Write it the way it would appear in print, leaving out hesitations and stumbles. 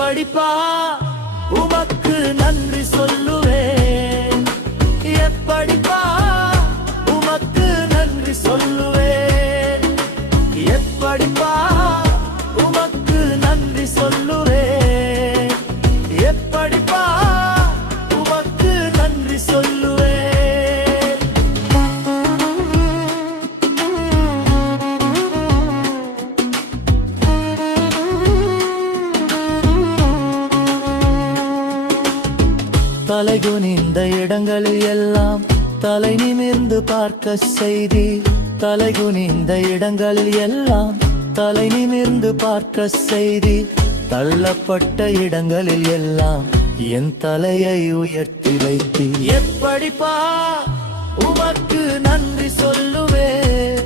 எப்படிப்பா உமக்கு நன்றி சொல்லுவேன், எப்படிப்பா உமக்கு நன்றி சொல்லுவேன், எப்படிப்பா உமக்கு நன்றி சொல்லுவேன், எப்படிப்பா உமக்கு நன்றி சொல்லுவேன். தலைகுனிந்த இடங்களில் எல்லாம் தலை நிமிர்ந்து பார்க்க செய்தி, தலைகுனிந்த இடங்களில் எல்லாம் தலை நிமிர்ந்து பார்க்க செய்தி, தள்ளப்பட்ட இடங்களில் எல்லாம் என் தலையை உயர்த்தி வைத்தி. எப்படிப்பா உமக்கு நன்றி சொல்லுவேன்,